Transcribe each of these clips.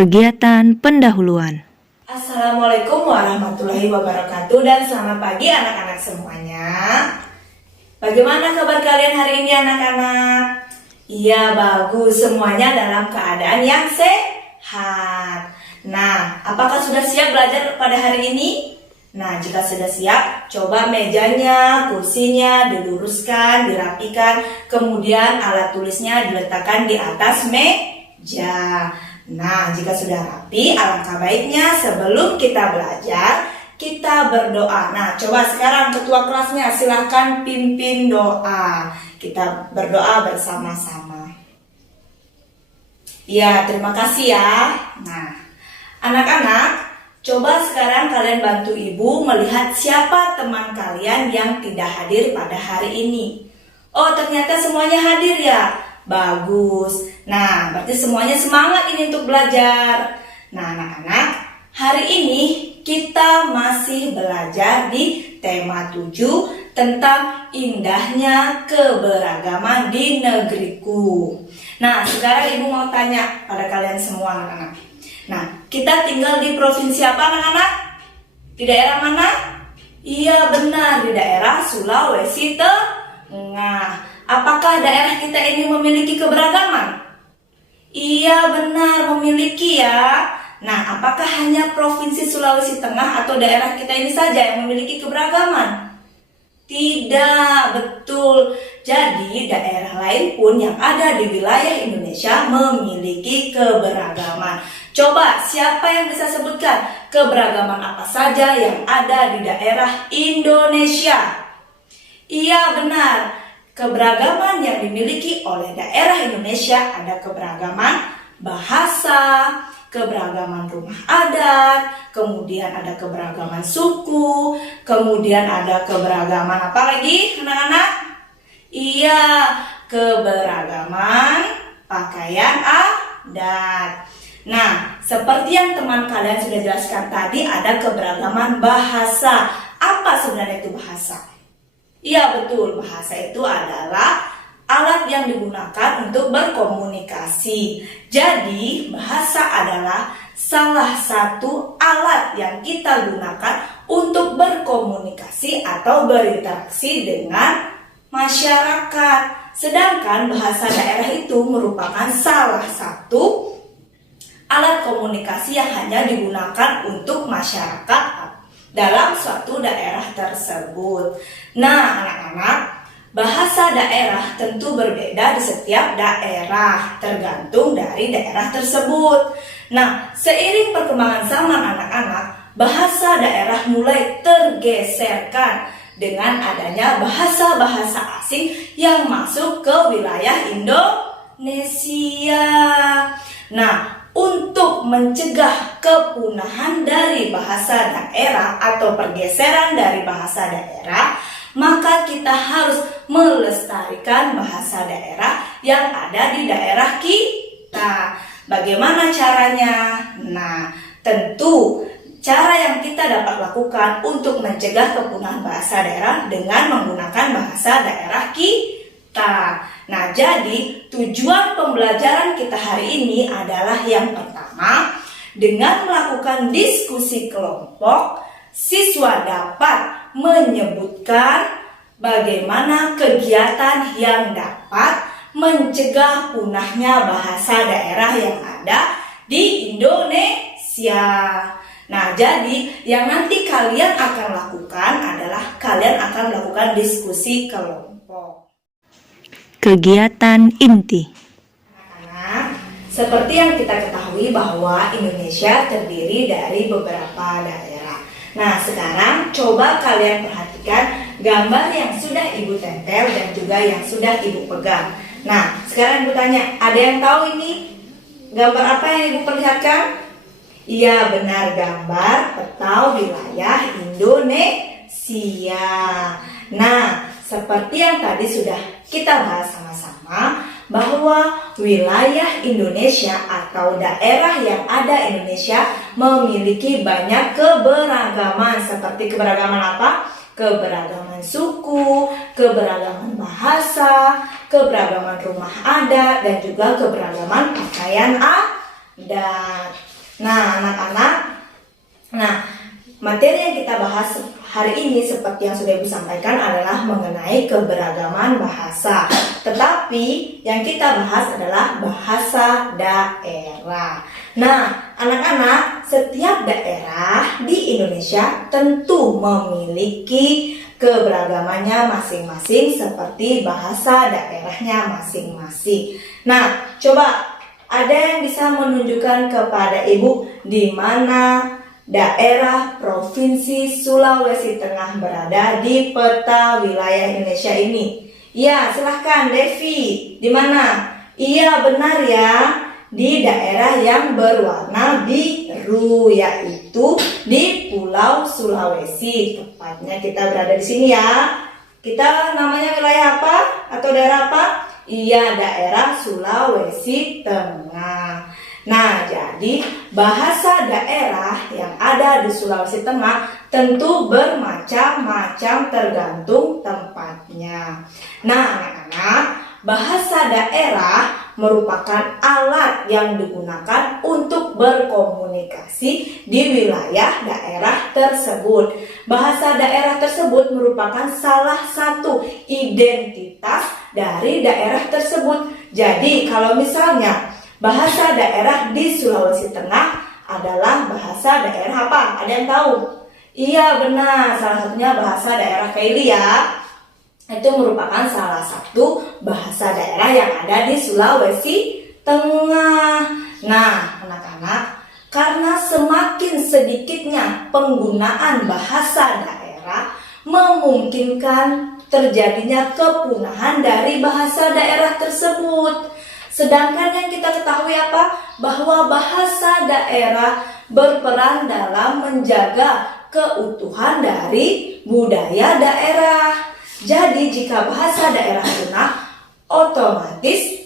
Kegiatan pendahuluan. Assalamualaikum warahmatullahi wabarakatuh dan selamat pagi anak-anak semuanya. Bagaimana kabar kalian hari ini anak-anak? Iya, bagus, semuanya dalam keadaan yang sehat. Nah, apakah sudah siap belajar pada hari ini? Nah, jika sudah siap, coba mejanya, kursinya diluruskan, dirapikan, kemudian alat tulisnya diletakkan di atas meja. Nah, jika sudah rapi, alangkah baiknya sebelum kita belajar, kita berdoa. Nah, coba sekarang ketua kelasnya silahkan pimpin doa. Kita berdoa bersama-sama. Ya, terima kasih ya. Nah, anak-anak, coba sekarang kalian bantu ibu melihat siapa teman kalian yang tidak hadir pada hari ini. Oh, ternyata semuanya hadir ya? Bagus. Nah, berarti semuanya semangat ini untuk belajar. Nah, anak-anak, hari ini kita masih belajar di tema 7 tentang indahnya keberagaman di negeriku. Nah, sekarang ibu mau tanya pada kalian semua anak-anak. Nah, kita tinggal di provinsi apa anak-anak? Di daerah mana? Iya, benar, di daerah Sulawesi Tengah. Apakah daerah kita ini memiliki keberagaman? Iya, benar, memiliki ya. Nah, apakah hanya Provinsi Sulawesi Tengah atau daerah kita ini saja yang memiliki keberagaman? Tidak, betul. Jadi, daerah lain pun yang ada di wilayah Indonesia memiliki keberagaman. Coba, siapa yang bisa sebutkan keberagaman apa saja yang ada di daerah Indonesia? Iya, benar. Keberagaman yang dimiliki oleh daerah Indonesia ada keberagaman bahasa, keberagaman rumah adat, kemudian ada keberagaman suku, kemudian ada keberagaman apa lagi anak-anak? Iya, keberagaman pakaian adat. Nah, seperti yang teman kalian sudah jelaskan tadi, ada keberagaman bahasa. Apa sebenarnya itu bahasa? Iya, betul, bahasa itu adalah alat yang digunakan untuk berkomunikasi. Jadi, bahasa adalah salah satu alat yang kita gunakan untuk berkomunikasi atau berinteraksi dengan masyarakat. Sedangkan bahasa daerah itu merupakan salah satu alat komunikasi yang hanya digunakan untuk masyarakat dalam suatu daerah tersebut. Nah, anak-anak, bahasa daerah tentu berbeda di setiap daerah, tergantung dari daerah tersebut. Nah, seiring perkembangan zaman anak-anak, bahasa daerah mulai tergeserkan dengan adanya bahasa-bahasa asing yang masuk ke wilayah Indonesia. Nah, untuk mencegah kepunahan dari bahasa daerah atau pergeseran dari bahasa daerah, maka kita harus melestarikan bahasa daerah yang ada di daerah kita. Bagaimana caranya? Nah, tentu cara yang kita dapat lakukan untuk mencegah kepunahan bahasa daerah dengan menggunakan bahasa daerah kita. Nah, jadi tujuan pembelajaran kita hari ini adalah yang pertama, dengan melakukan diskusi kelompok, siswa dapat menyebutkan bagaimana kegiatan yang dapat mencegah punahnya bahasa daerah yang ada di Indonesia. Nah, jadi yang nanti kalian akan lakukan adalah kalian akan melakukan diskusi kelompok. Kegiatan inti. Anak-anak, seperti yang kita ketahui bahwa Indonesia terdiri dari beberapa daerah. Nah, sekarang coba kalian perhatikan gambar yang sudah ibu tempel dan juga yang sudah ibu pegang. Nah, sekarang ibu tanya, ada yang tahu ini gambar apa yang ibu perlihatkan? Iya, benar, gambar peta wilayah Indonesia. Nah, seperti yang tadi sudah kita bahas sama-sama, bahwa wilayah Indonesia atau daerah yang ada Indonesia memiliki banyak keberagaman. Seperti keberagaman apa? Keberagaman suku, keberagaman bahasa, keberagaman rumah adat, dan juga keberagaman pakaian adat. Nah, anak-anak, materi yang kita bahas hari ini seperti yang sudah Ibu sampaikan adalah mengenai keberagaman bahasa. Tetapi yang kita bahas adalah bahasa daerah. Nah, anak-anak, setiap daerah di Indonesia tentu memiliki keberagamannya masing-masing seperti bahasa daerahnya masing-masing. Nah, coba ada yang bisa menunjukkan kepada Ibu di mana daerah Provinsi Sulawesi Tengah berada di peta wilayah Indonesia ini? Ya, silahkan Devi. Di mana? Iya, benar ya. Di daerah yang berwarna biru, yaitu di Pulau Sulawesi. Tepatnya kita berada di sini ya. Kita namanya wilayah apa? Atau daerah apa? Iya, daerah Sulawesi Tengah. Nah, jadi bahasa daerah yang ada di Sulawesi Tengah tentu bermacam-macam tergantung tempatnya. Nah, anak-anak, bahasa daerah merupakan alat yang digunakan untuk berkomunikasi di wilayah daerah tersebut. Bahasa daerah tersebut merupakan salah satu identitas dari daerah tersebut. Jadi, kalau misalnya bahasa daerah di Sulawesi Tengah adalah bahasa daerah apa? Ada yang tahu? Iya, benar. Salah satunya bahasa daerah Kaili ya. Itu merupakan salah satu bahasa daerah yang ada di Sulawesi Tengah. Nah, anak-anak, karena semakin sedikitnya penggunaan bahasa daerah memungkinkan terjadinya kepunahan dari bahasa daerah tersebut. Sedangkan yang kita ketahui apa? Bahwa bahasa daerah berperan dalam menjaga keutuhan dari budaya daerah. Jadi jika bahasa daerah punah, otomatis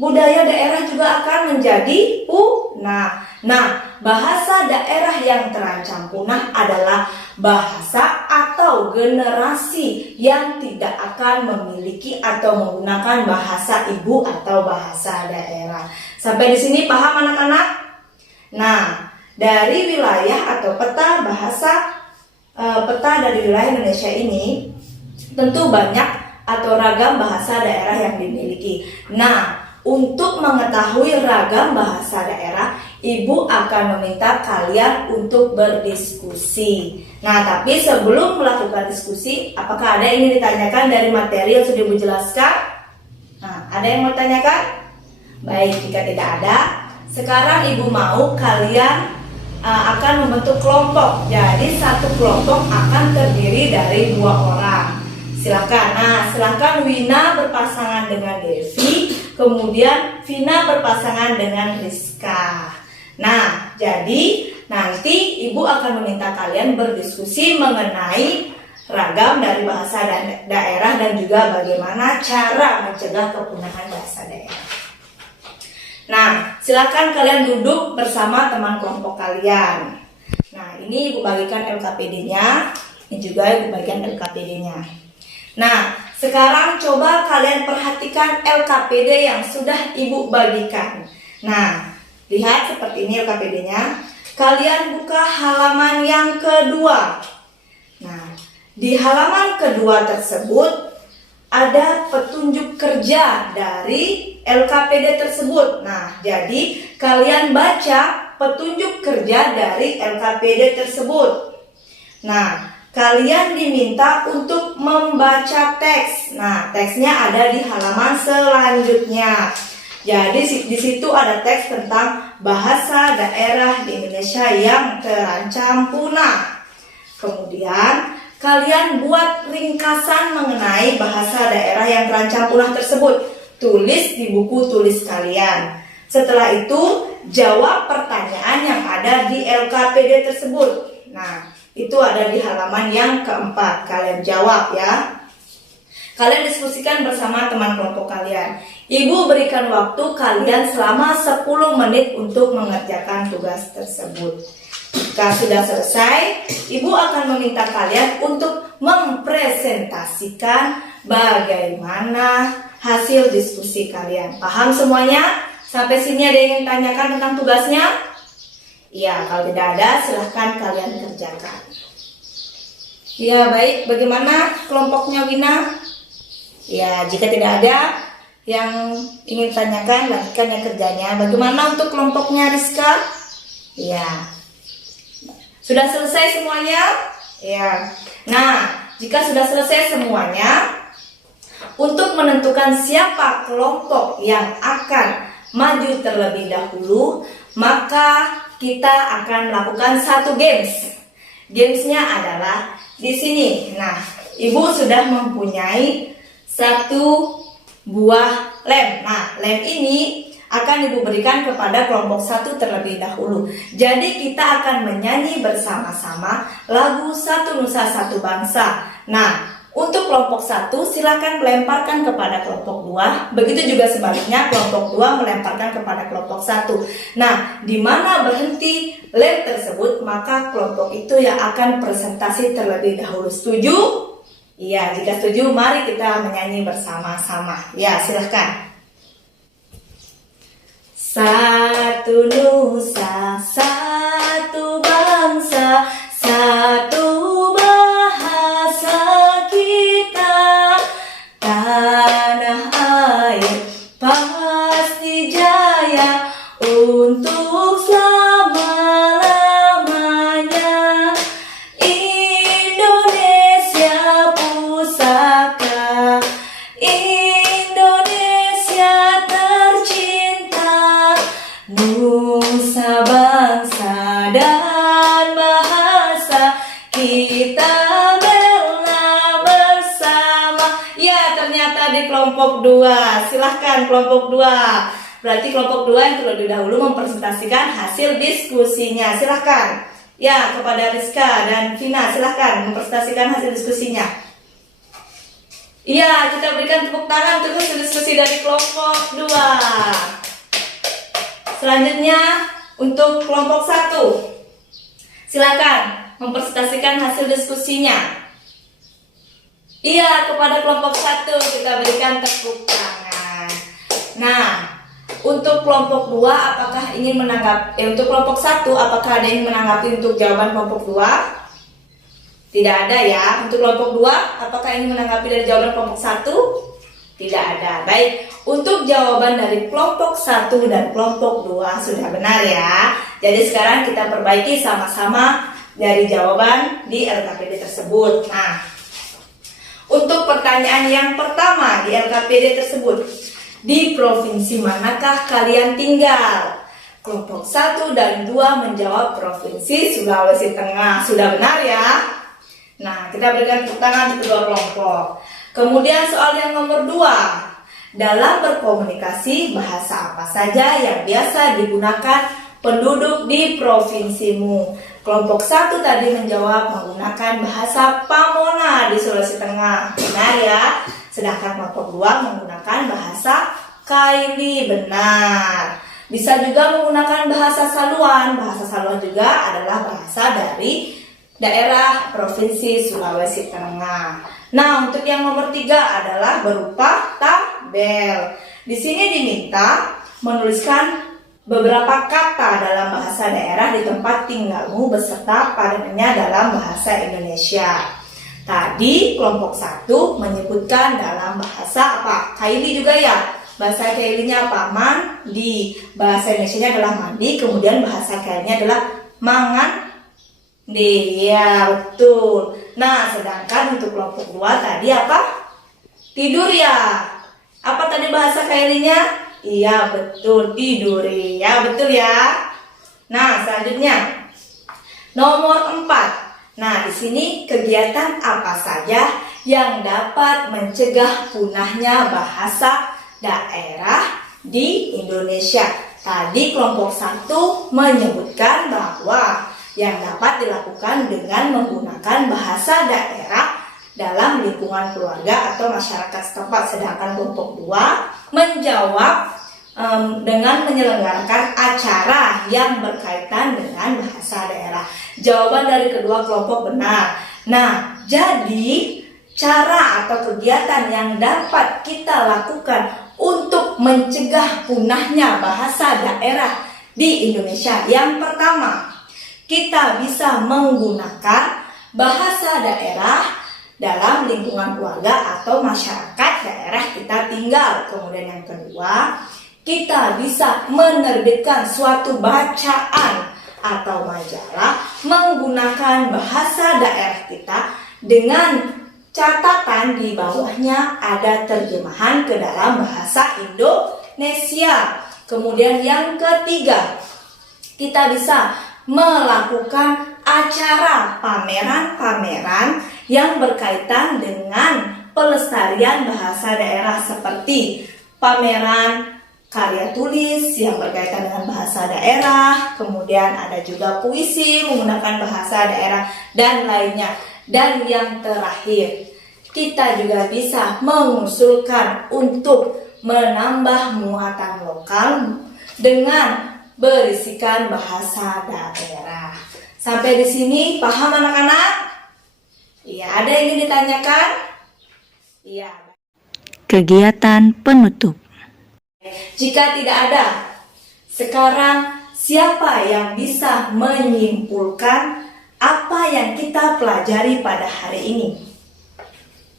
budaya daerah juga akan menjadi punah. Nah, bahasa daerah yang terancam punah adalah bahasa atau generasi yang tidak akan memiliki atau menggunakan bahasa ibu atau bahasa daerah. Sampai di sini paham anak-anak? Nah, dari wilayah atau peta dari wilayah Indonesia ini tentu banyak atau ragam bahasa daerah yang dimiliki. Nah, untuk mengetahui ragam bahasa daerah, Ibu akan meminta kalian untuk berdiskusi. Nah, tapi sebelum melakukan diskusi, apakah ada yang ingin ditanyakan dari materi yang sudah Ibu jelaskan? Nah, ada yang mau tanyakan? Baik, jika tidak ada, sekarang Ibu mau kalian akan membentuk kelompok. Jadi satu kelompok akan terdiri dari 2 orang. Silakan. Nah, silakan Wina berpasangan dengan Devi, kemudian Vina berpasangan dengan Rizka. Nah, jadi nanti Ibu akan meminta kalian berdiskusi mengenai ragam dari bahasa daerah dan juga bagaimana cara mencegah kepunahan bahasa daerah. Nah, silakan kalian duduk bersama teman kelompok kalian. Nah, ini Ibu bagikan LKPD-nya, ini juga Ibu bagikan LKPD-nya. Nah, sekarang coba kalian perhatikan LKPD yang sudah Ibu bagikan. Nah, lihat seperti ini LKPD-nya. Kalian buka halaman yang kedua. Nah, di halaman kedua tersebut ada petunjuk kerja dari LKPD tersebut. Nah, jadi kalian baca petunjuk kerja dari LKPD tersebut. Nah, kalian diminta untuk membaca teks. Nah, teksnya ada di halaman selanjutnya. Jadi di situ ada teks tentang bahasa daerah di Indonesia yang terancam punah. Kemudian kalian buat ringkasan mengenai bahasa daerah yang terancam punah tersebut. Tulis di buku tulis kalian. Setelah itu jawab pertanyaan yang ada di LKPD tersebut. Nah, itu ada di halaman yang keempat. Kalian jawab ya. Kalian diskusikan bersama teman kelompok kalian. Ibu berikan waktu kalian selama 10 menit untuk mengerjakan tugas tersebut. Jika sudah selesai, Ibu akan meminta kalian untuk mempresentasikan bagaimana hasil diskusi kalian. Paham semuanya? Sampai sini ada yang ingin tanyakan tentang tugasnya? Ya, kalau tidak ada silahkan kalian kerjakan. Ya, baik. Bagaimana kelompoknya Wina? Ya, jika tidak ada yang ingin tanyakan, lanjutkan ya kerjanya. Bagaimana untuk kelompoknya Rizka? Ya. Sudah selesai semuanya? Ya. Nah, jika sudah selesai semuanya, untuk menentukan siapa kelompok yang akan maju terlebih dahulu, maka kita akan melakukan satu games. Gamesnya adalah di sini. Nah, Ibu sudah mempunyai satu buah lem. Nah, lem ini akan Ibu berikan kepada kelompok satu terlebih dahulu. Jadi kita akan menyanyi bersama-sama lagu Satu Nusa Satu Bangsa. Nah, untuk kelompok satu silakan melemparkan kepada kelompok dua. Begitu juga sebaliknya, kelompok dua melemparkan kepada kelompok satu. Nah, di mana berhenti lem tersebut, maka kelompok itu yang akan presentasi terlebih dahulu. Setuju? Iya, jika setuju, mari kita menyanyi bersama-sama. Ya, silahkan. Satu nusa, satu bangsa, satu bahasa kita, tanah air pasti jaya untuk selama-lamanya. Indonesia pusaka, Indonesia tercinta, nusa bangsa dan bahasa kita bela bersama. Ya, ternyata di kelompok 2. Silahkan kelompok 2. Berarti kelompok 2 yang terlebih dahulu mempresentasikan hasil diskusinya. Silahkan. Ya, kepada Rizka dan Vina, silahkan mempresentasikan hasil diskusinya. Iya, kita berikan tepuk tangan untuk hasil diskusi dari kelompok 2. Selanjutnya untuk kelompok 1. Silakan mempresentasikan hasil diskusinya. Iya, kepada kelompok 1 kita berikan tepuk tangan. Nah, untuk kelompok 2 apakah ingin menanggapi untuk kelompok 1 apakah ada yang menanggapi untuk jawaban kelompok 2? Tidak ada ya. Untuk kelompok 2 apakah ingin menanggapi dari jawaban kelompok 1? Tidak ada. Baik, untuk jawaban dari kelompok 1 dan kelompok 2 sudah benar ya. Jadi sekarang kita perbaiki sama-sama dari jawaban di LKPD tersebut. Nah, untuk pertanyaan yang pertama di LKPD tersebut, di provinsi manakah kalian tinggal? Kelompok 1 dan 2 menjawab Provinsi Sulawesi Tengah. Sudah benar ya? Nah, kita berikan tepuk tangan untuk kedua kelompok. Kemudian soal yang nomor 2. Dalam berkomunikasi, bahasa apa saja yang biasa digunakan penduduk di provinsimu? Kelompok 1 tadi menjawab menggunakan bahasa Pamona di Sulawesi Tengah. Benar ya? Sedangkan kelompok 2 menggunakan bahasa Kaili. Benar. Bisa juga menggunakan bahasa Saluan. Bahasa Saluan juga adalah bahasa dari daerah Provinsi Sulawesi Tengah. Nah, untuk yang nomor 3 adalah berupa tabel. Di sini diminta menuliskan beberapa kata dalam bahasa daerah di tempat tinggalmu beserta padanannya dalam bahasa Indonesia. Tadi kelompok 1 menyebutkan dalam bahasa apa? Kaili juga ya. Bahasa Kailinya apa? Mandi. Bahasa Indonesianya adalah mandi, kemudian bahasa Kailinya adalah mangan. Iya, betul. Nah, sedangkan untuk kelompok 2 tadi apa? Tidur ya. Apa tadi bahasa Kailinya? Iya, betul, tiduri. Ya, betul ya. Nah, selanjutnya nomor 4. Nah, di sini kegiatan apa saja yang dapat mencegah punahnya bahasa daerah di Indonesia? Tadi kelompok 1 menyebutkan bahwa yang dapat dilakukan dengan menggunakan bahasa daerah dalam lingkungan keluarga atau masyarakat setempat. Sedangkan kelompok 2 menjawab dengan menyelenggarakan acara yang berkaitan dengan bahasa daerah. Jawaban dari kedua kelompok benar. Nah, jadi cara atau kegiatan yang dapat kita lakukan untuk mencegah punahnya bahasa daerah di Indonesia. Yang pertama, kita bisa menggunakan bahasa daerah dalam lingkungan keluarga atau masyarakat daerah kita tinggal. Kemudian yang kedua, kita bisa menerbitkan suatu bacaan atau majalah menggunakan bahasa daerah kita dengan catatan di bawahnya ada terjemahan ke dalam bahasa Indonesia. Kemudian yang ketiga, kita bisa melakukan acara pameran-pameran yang berkaitan dengan pelestarian bahasa daerah seperti pameran karya tulis yang berkaitan dengan bahasa daerah, kemudian ada juga puisi menggunakan bahasa daerah dan lainnya. Dan yang terakhir, kita juga bisa mengusulkan untuk menambah muatan lokal dengan berisikan bahasa daerah. Sampai di sini paham anak-anak? Iya, ada yang ingin ditanyakan? Iya. Kegiatan penutup. Jika tidak ada, sekarang siapa yang bisa menyimpulkan apa yang kita pelajari pada hari ini?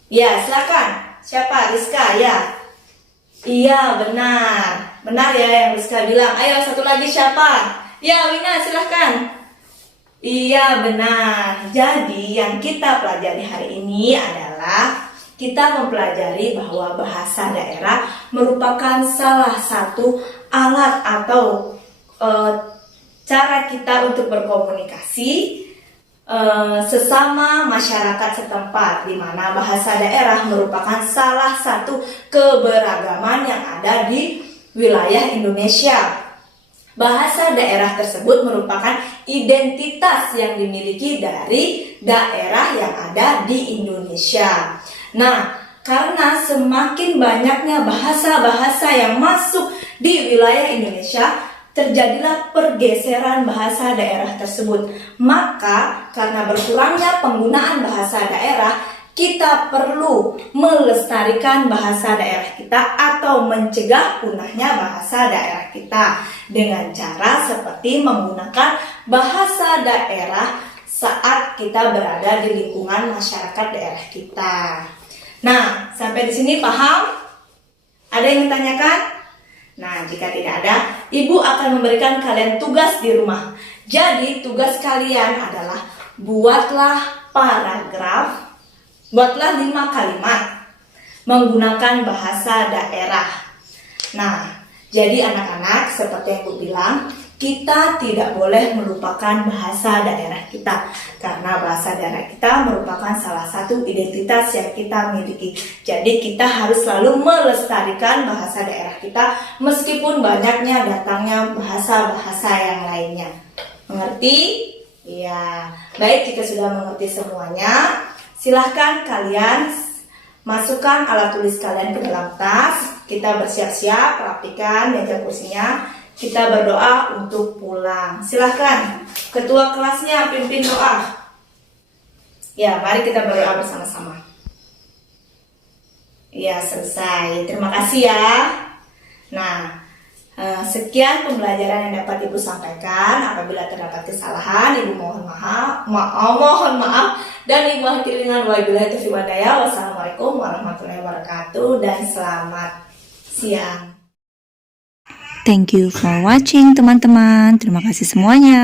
Ya, silakan. Siapa? Rizka, ya. Iya, benar. Benar ya yang Rizka bilang. Ayo, satu lagi siapa? Ya, Wina, silakan. Iya, benar. Jadi, yang kita pelajari hari ini adalah kita mempelajari bahwa bahasa daerah merupakan salah satu alat atau cara kita untuk berkomunikasi sesama masyarakat setempat, di mana bahasa daerah merupakan salah satu keberagaman yang ada di wilayah Indonesia. Bahasa daerah tersebut merupakan identitas yang dimiliki dari daerah yang ada di Indonesia. Nah, karena semakin banyaknya bahasa-bahasa yang masuk di wilayah Indonesia, terjadilah pergeseran bahasa daerah tersebut. Maka, karena berkurangnya penggunaan bahasa daerah, kita perlu melestarikan bahasa daerah kita atau mencegah punahnya bahasa daerah kita dengan cara seperti menggunakan bahasa daerah saat kita berada di lingkungan masyarakat daerah kita. Nah, sampai di sini paham? Ada yang ditanyakan? Nah, jika tidak ada, Ibu akan memberikan kalian tugas di rumah. Jadi, tugas kalian adalah buatlah 5 kalimat menggunakan bahasa daerah. Nah, jadi anak-anak, seperti yang Ibu bilang, kita tidak boleh melupakan bahasa daerah kita, karena bahasa daerah kita merupakan salah satu identitas yang kita miliki. Jadi kita harus selalu melestarikan bahasa daerah kita meskipun banyaknya datangnya bahasa-bahasa yang lainnya. Mengerti? Ya, baik, jika sudah mengerti semuanya, silahkan kalian masukkan alat tulis kalian ke dalam tas. Kita bersiap-siap, rapikan meja kursinya. Kita berdoa untuk pulang. Silahkan, ketua kelasnya pimpin doa. Ya, mari kita berdoa bersama-sama. Ya, selesai. Terima kasih ya. Nah, sekian pembelajaran yang dapat Ibu sampaikan. Apabila terdapat kesalahan, Ibu mohon maaf. Dan Ibu akhiri dengan wabillahi taufiq wal hidayah. Wassalamualaikum warahmatullahi wabarakatuh. Dan selamat siang. Thank you for watching teman-teman. Terima kasih semuanya.